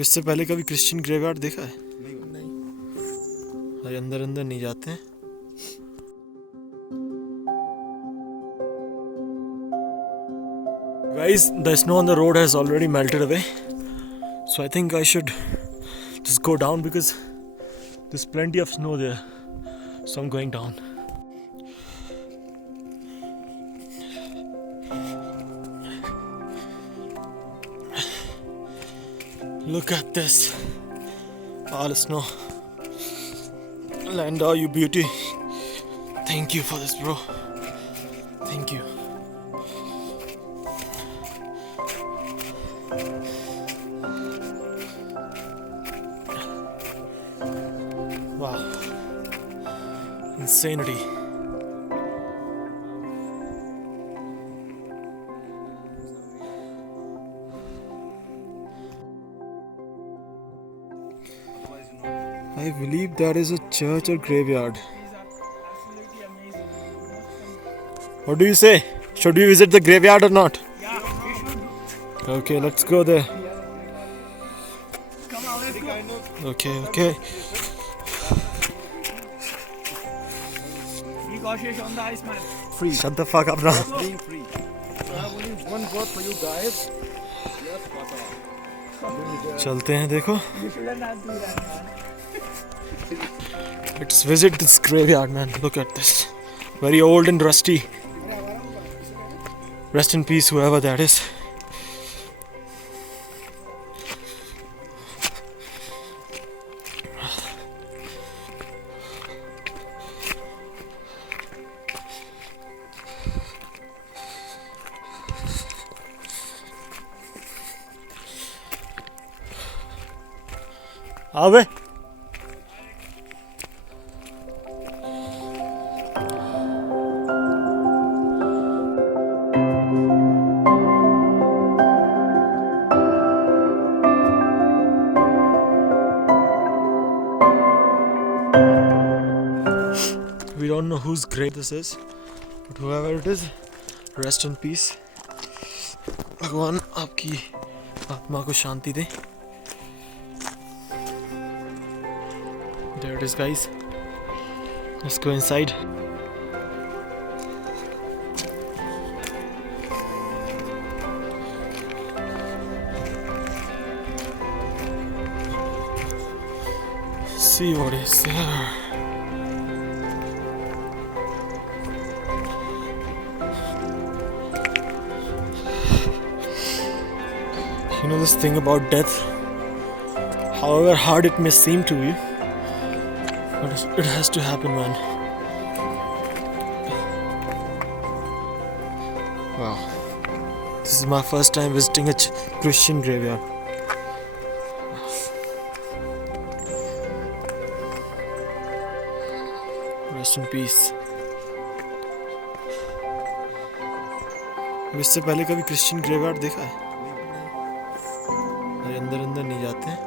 इससे पहले कभी क्रिश्चियन ग्रेवयार्ड देखा है? नहीं। अरे अंदर अंदर नहीं जाते हैं। Guys, the snow on the road has already melted away, so I think I should just go down because there's plenty of snow there. So I'm going down. Look at this. All snow. LANDOUR, you beauty. Thank you for this, bro. Thank you. Wow. Insanity. I believe that is a church or graveyard. Absolutely amazing. What do you say? Should we visit the graveyard or not? Yeah, we should. Okay, let's go there. Come on, let's go. Okay. Be cautious on the ice, man. Free. Shut the fuck up now. Being free. I have only one word for you guys. Yes, Papa. चलते हैं देखो. You shouldn't have do that, man. Let's visit this graveyard, man. Look at this. Very old and rusty. Rest in peace, whoever that is. Ave. We don't know whose grave this is, but whoever it is, rest in peace. भगवान आपकी आत्मा को शांति दे. There it is, guys. Let's go inside. See what is there. You know this thing about death, however hard it may seem to you, but it has to happen, man. Wow. This is my first time visiting a Christian graveyard. Rest in peace. इससे पहले कभी Christian graveyard देखा है? अरे अंदर अंदर नहीं जाते हैं.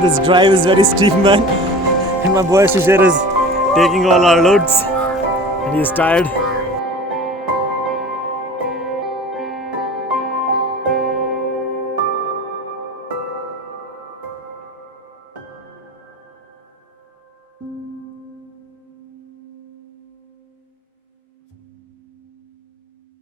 This drive is very steep, man. And my boy Shishir is taking all our loads. And he's tired.